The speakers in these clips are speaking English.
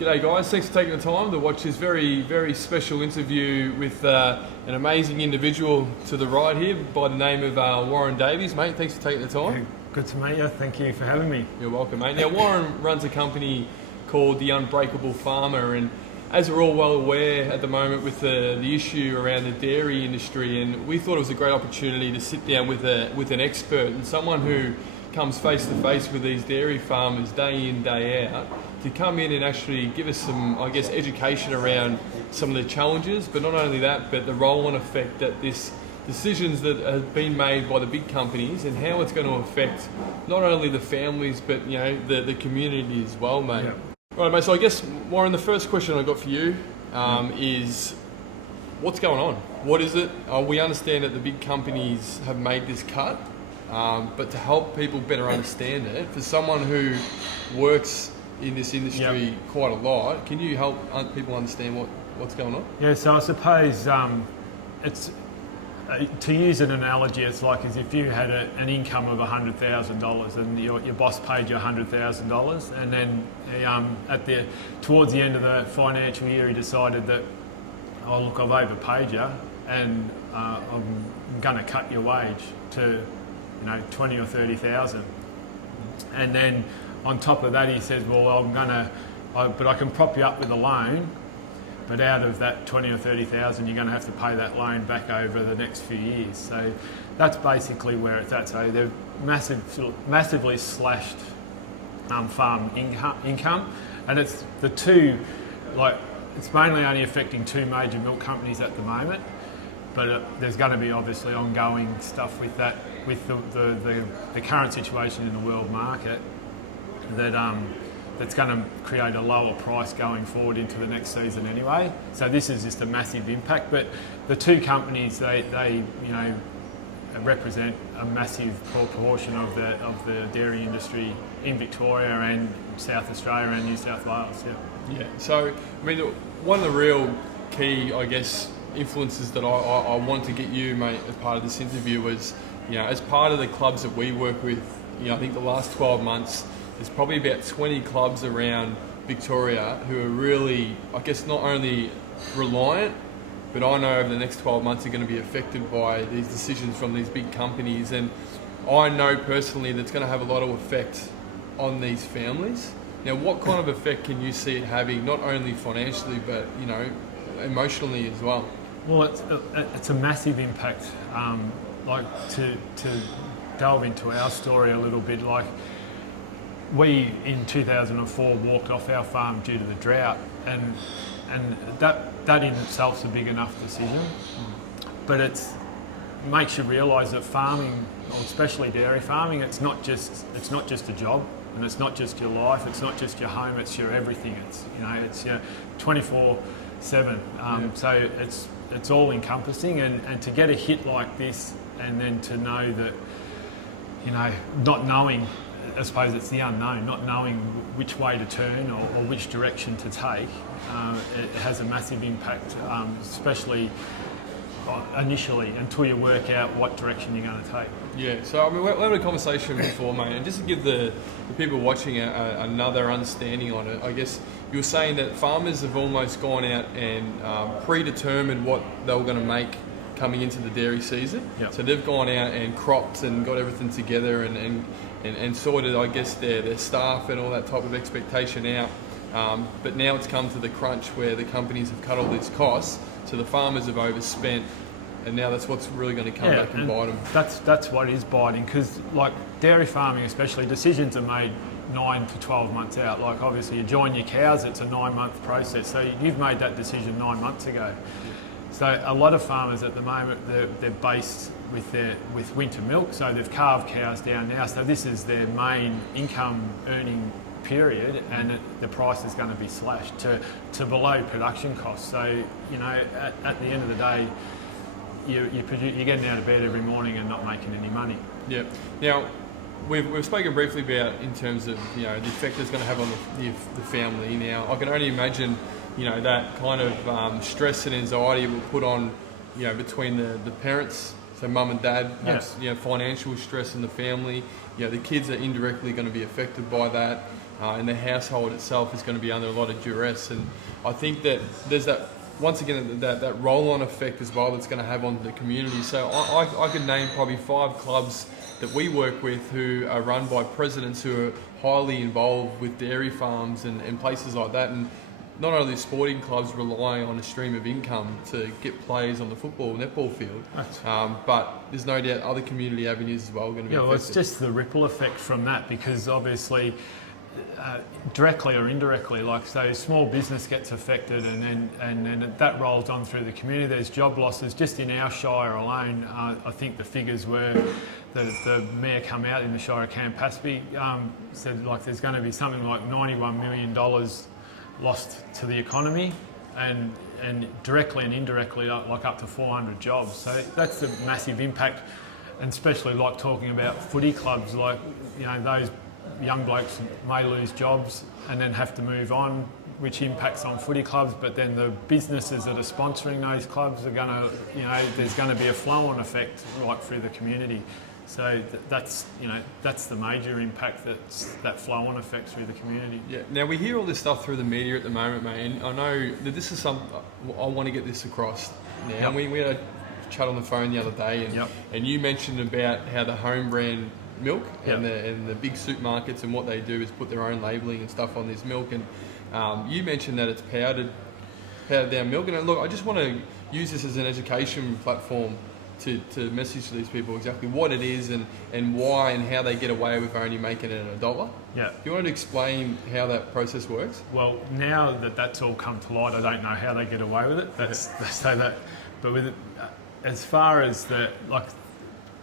G'day guys, thanks for taking the time to watch this very, very special interview with an amazing individual to the right here by the name of Warren Davies. Mate, thanks for taking the time. Yeah, good to meet you, thank you for having me. You're welcome, mate. Now, Warren runs a company called the Unbreakable Farmer, and as we're all well aware at the moment with the issue around the dairy industry, and we thought it was a great opportunity to sit down with an expert and someone who comes face to face with these dairy farmers day in, day out, to come in and actually give us some, I guess, education around some of the challenges, but not only that, but the role and effect that this decisions that have been made by the big companies and how it's going to affect not only the families, but the community as well, mate. Yeah. Right, mate, so I guess, Warren, the first question I got for you is, what's going on? What is it? We understand that the big companies have made this cut, but to help people better understand it, for someone who works in this industry quite a lot, can you help people understand what's going on? Yeah, so I suppose it's to use an analogy, it's like as if you had an income of $100,000 and your boss paid you $100,000, and then towards the end of the financial year he decided that, oh look, I've overpaid you and I'm going to cut your wage to 20 or 30,000, and then on top of that he says, well, but I can prop you up with a loan, but out of that 20 or 30,000 you're going to have to pay that loan back over the next few years. So that's basically where it's at. So they've massively slashed farm income, and it's the two, it's mainly only affecting two major milk companies at the moment, but there's going to be obviously ongoing stuff with that, with the current situation in the world market, that's going to create a lower price going forward into the next season anyway. So this is just a massive impact. But the two companies, they represent a massive proportion of the dairy industry in Victoria and South Australia and New South Wales. Yeah. So I mean, one of the real key, I guess, influences that I want to get you, mate, as part of this interview was, as part of the clubs that we work with, I think the last 12 months, there's probably about 20 clubs around Victoria who are really, I guess, not only reliant, but I know over the next 12 months are going to be affected by these decisions from these big companies. And I know personally that's going to have a lot of effect on these families. Now, what kind of effect can you see it having, not only financially, but, emotionally as well? Well, it's a massive impact. To delve into our story a little bit, we in 2004 walked off our farm due to the drought, and that in itself is a big enough decision. But it makes you realise that farming, or especially dairy farming, it's not just a job, and it's not just your life, it's not just your home, it's your everything. It's your 24/7. So it's all encompassing, and to get a hit like this, and then to know that, not knowing, I suppose it's the unknown, not knowing which way to turn or which direction to take, it has a massive impact, especially initially, until you work out what direction you're going to take. Yeah, so I mean, we had a conversation before, mate, and just to give the people watching another understanding on it, I guess you were saying that farmers have almost gone out and predetermined what they were going to make coming into the dairy season. Yep. So they've gone out and cropped and got everything together and sorted, I guess, their staff and all that type of expectation out. But now it's come to the crunch where the companies have cut all these costs, so the farmers have overspent, and now that's what's really going to come back and bite them. That's what is biting, because dairy farming especially, decisions are made 9 to 12 months out. Obviously you join your cows, it's a 9-month process, so you've made that decision 9 months ago. So a lot of farmers at the moment, they're based with winter milk, so they've calved cows down now, so this is their main income earning period, and the price is going to be slashed to below production costs. So at the end of the day, you're getting out of bed every morning and not making any money. Yeah. Now, we've spoken briefly about, in terms of the effect it's going to have on the family. Now, I can only imagine that kind of stress and anxiety will put on between the parents So mum and dad have financial stress in the family. The kids are indirectly going to be affected by that, and the household itself is going to be under a lot of duress. And I think that there's that, once again, that roll-on effect as well that's going to have on the community. So I could name probably 5 clubs that we work with who are run by presidents who are highly involved with dairy farms and places like that. And not only sporting clubs rely on a stream of income to get players on the football, netball field, but there's no doubt other community avenues as well are going to be affected. It's just the ripple effect from that, because obviously directly or indirectly, like so small business gets affected, and then that rolls on through the community. There's job losses just in our shire alone. I think the figures were the mayor come out in the shire of Campaspe, said like there's going to be something like $91 million lost to the economy, and directly and indirectly like up to 400 jobs. So that's a massive impact, and especially like talking about footy clubs, like those young blokes may lose jobs and then have to move on, which impacts on footy clubs. But then the businesses that are sponsoring those clubs are going to, there's going to be a flow-on effect right through the community. So that's the major impact, that flow-on effect through the community. Yeah. Now we hear all this stuff through the media at the moment, mate, and I know that this is something I want to get this across. Now we had a chat on the phone the other day, and you mentioned about how the home brand milk and the big supermarkets and what they do is put their own labelling and stuff on this milk, and you mentioned that it's powdered down milk. And look, I just want to use this as an education platform to message to these people exactly what it is and why and how they get away with only making it at $1. Yeah. Do you want to explain how that process works? Well, now that that's all come to light, I don't know how they get away with it. They say that, but with it, as far as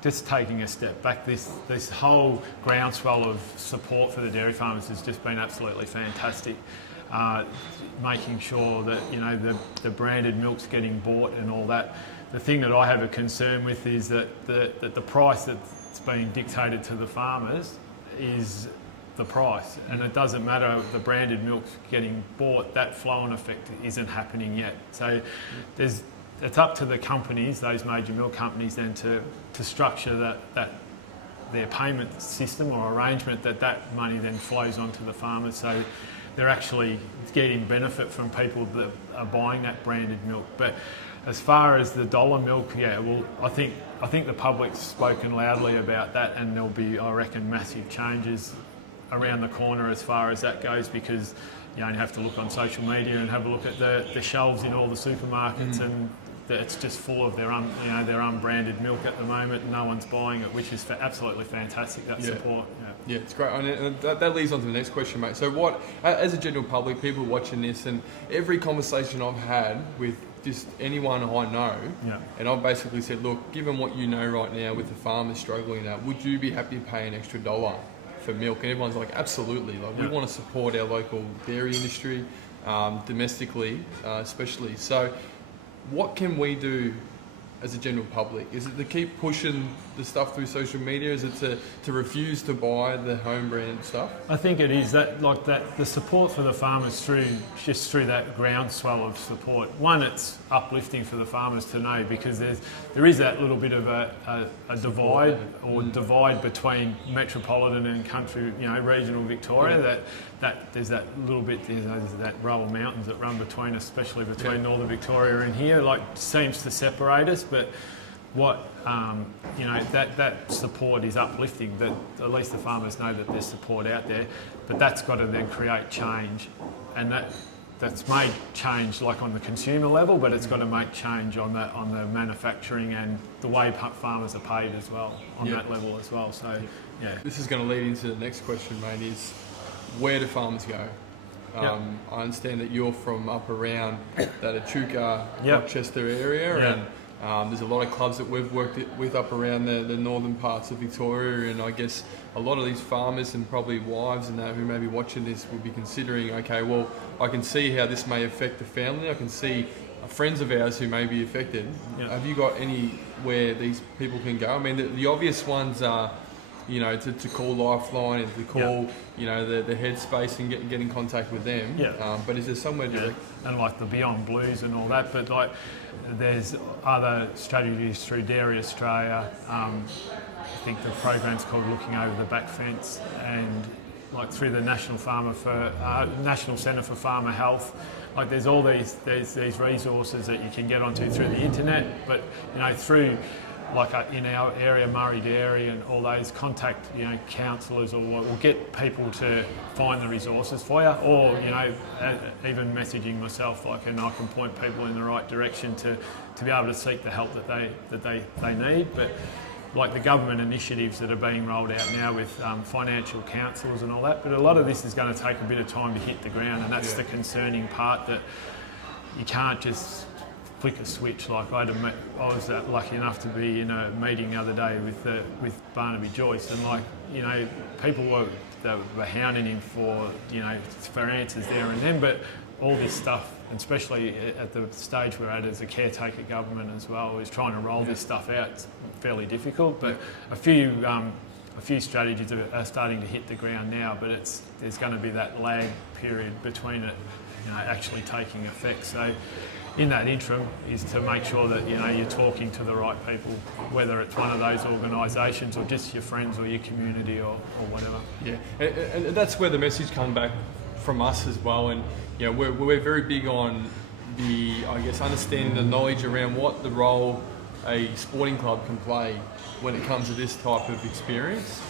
just taking a step back, this whole groundswell of support for the dairy farmers has just been absolutely fantastic. Making sure that the branded milk's getting bought and all that. The thing that I have a concern with is that the price that's being dictated to the farmers is the price, and it doesn't matter if the branded milk's getting bought. That flow-on effect isn't happening yet. So it's up to the companies, those major milk companies, then to structure that their payment system or arrangement that money then flows onto the farmers. So they're actually getting benefit from people that are buying that branded milk. But as far as the dollar milk, I think the public's spoken loudly about that, and there'll be, I reckon, massive changes around the corner as far as that goes, because you only have to look on social media and have a look at the shelves in all the supermarkets, and it's just full of their unbranded milk at the moment, and no one's buying it, which is absolutely fantastic, support. Yeah, it's great. And that leads on to the next question, mate. So what, as a general public, people watching this, and every conversation I've had with just anyone I know, and I've basically said, look, given what you know right now with the farmers struggling now, would you be happy to pay an extra $1 for milk? And everyone's like, absolutely. We want to support our local dairy industry, domestically, especially. So what can we do as a general public? Is it to keep pushing the stuff through social media? Is it to refuse to buy the home brand stuff? I think it is that the support for the farmers through that groundswell of support. One, it's uplifting for the farmers to know, because there is that little bit of a divide divide between metropolitan and country, regional Victoria. That there's that little bit, there's that row of mountains that run between us, especially between northern Victoria and here, seems to separate us. But what that support is uplifting, that at least the farmers know that there's support out there. But that's got to then create change, and that's made change on the consumer level, but it's got to make change on the manufacturing and the way farmers are paid as well on that level as well. So this is going to lead into the next question, mate, is where do farmers go? I understand that you're from up around that Echuca, Rochester area, and there's a lot of clubs that we've worked with up around the northern parts of Victoria, and I guess a lot of these farmers and probably wives and that who may be watching this will be considering, okay, well, I can see how this may affect the family. I can see friends of ours who may be affected. Have you got anywhere these people can go? I mean, the obvious ones are you know, to call Lifeline and to call, you know, the Headspace and get in contact with them. Yeah. But is there somewhere direct? And like the Beyond Blues and all that, but like there's other strategies through Dairy Australia. I think the program's called Looking Over the Back Fence, and like through the National Centre for Farmer Health. Like there's all these resources that you can get onto through the internet, but you know, through like in our area, Murray Dairy and all those, contact, you know, counsellors or get people to find the resources for you, or you know, even messaging myself, like, and I can point people in the right direction to be able to seek the help that they need. But like the government initiatives that are being rolled out now with financial counsellors and all that, but a lot of this is going to take a bit of time to hit the ground, and that's the concerning part, that you can't just flick a switch. Like I was lucky enough to be in a meeting the other day with Barnaby Joyce, and like, you know, people were hounding him for, you know, for answers there and then, but all this stuff, and especially at the stage we're at as a caretaker government as well, is trying to roll this stuff out. It's fairly difficult, but a few strategies are starting to hit the ground now, but there's going to be that lag period between it, you know, actually taking effect. So in that interim is to make sure that, you know, you're talking to the right people, whether it's one of those organisations or just your friends or your community or whatever. Yeah, and that's where the message comes back from us as well. And you know, we're very big on the, I guess, understanding the knowledge around what the role a sporting club can play when it comes to this type of experience.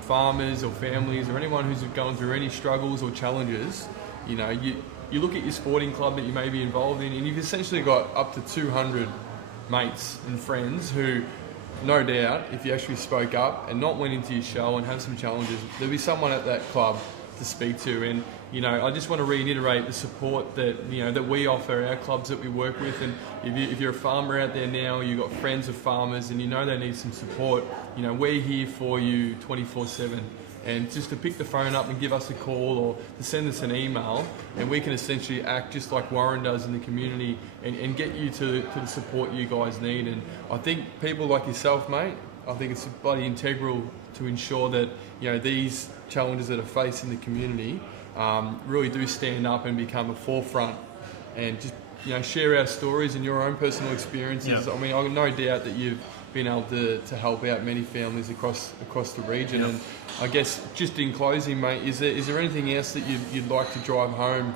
Farmers or families or anyone who's going through any struggles or challenges, you know, you look at your sporting club that you may be involved in, and you've essentially got up to 200 mates and friends who, no doubt, if you actually spoke up and not went into your show and have some challenges, there'll be someone at that club to speak to. And you know, I just want to reiterate the support that, you know, that we offer our clubs that we work with. And if you're a farmer out there now, you've got friends of farmers and you know they need some support, you know, we're here for you 24/7. And just to pick the phone up and give us a call, or to send us an email, and we can essentially act just like Warren does in the community and get you to the support you guys need. And I think people like yourself, mate, I think it's bloody integral to ensure that, you know, these challenges that are faced in the community really do stand up and become a forefront, and just, you know, share our stories and your own personal experiences. I mean, I've no doubt that you've been able to help out many families across the region. And I guess just in closing, mate, is there anything else that you'd like to drive home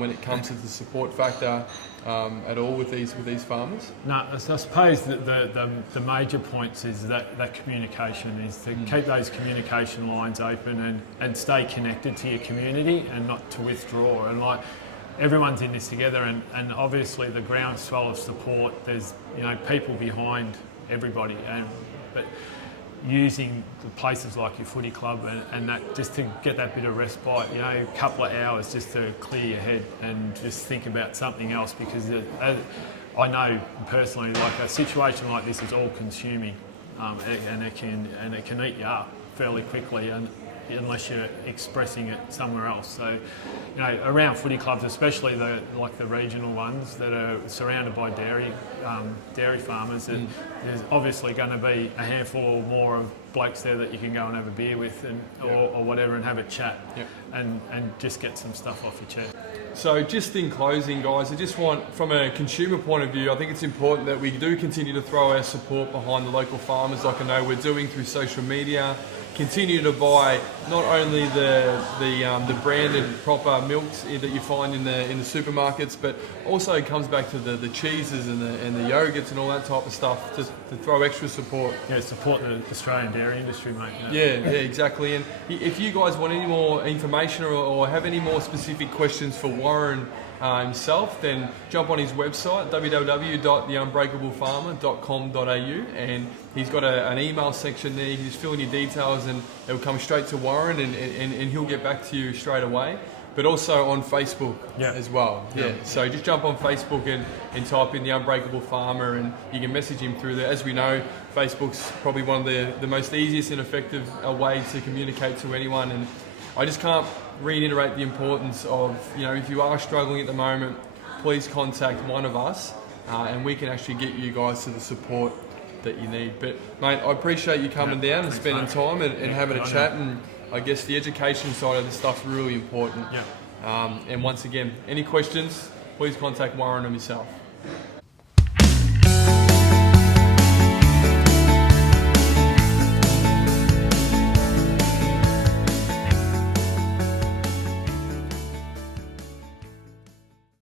when it comes to the support factor at all with these farmers? No, I suppose that the major points is that communication, is to keep those communication lines open and stay connected to your community and not to withdraw. And like, everyone's in this together, and obviously the groundswell of support, there's, you know, people behind everybody, but using the places like your footy club and that, just to get that bit of respite, you know, a couple of hours just to clear your head and just think about something else, because I know personally, like, a situation like this is all consuming, and it can eat you up fairly quickly, and unless you're expressing it somewhere else. So, you know, around footy clubs, especially the regional ones that are surrounded by dairy farmers, there's obviously going to be a handful or more of blokes there that you can go and have a beer with, or whatever, and have a chat, and just get some stuff off your chest. So just in closing, guys, I just want, from a consumer point of view, I think it's important that we do continue to throw our support behind the local farmers, like I know we're doing through social media. Continue to buy not only the branded proper milks that you find in the supermarkets, but also it comes back to the cheeses and the yogurts and all that type of stuff to throw extra support. Yeah, support the Australian dairy industry, mate. Yeah, exactly. And if you guys want any more information or have any more specific questions for Warren himself, then jump on his website, www.theunbreakablefarmer.com.au, and he's got an email section there. You can just fill in your details and it'll come straight to Warren, and he'll get back to you straight away. But also on Facebook as well. So just jump on Facebook and type in The Unbreakable Farmer, and you can message him through there. As we know, Facebook's probably one of the most easiest and effective ways to communicate to anyone. And I just can't reiterate the importance of, you know, if you are struggling at the moment, please contact one of us, and we can actually get you guys to the support that you need. But mate, I appreciate you coming down and spending time and having a chat. And I guess the education side of the stuff's really important. Yeah. And once again, any questions, please contact Warren or myself.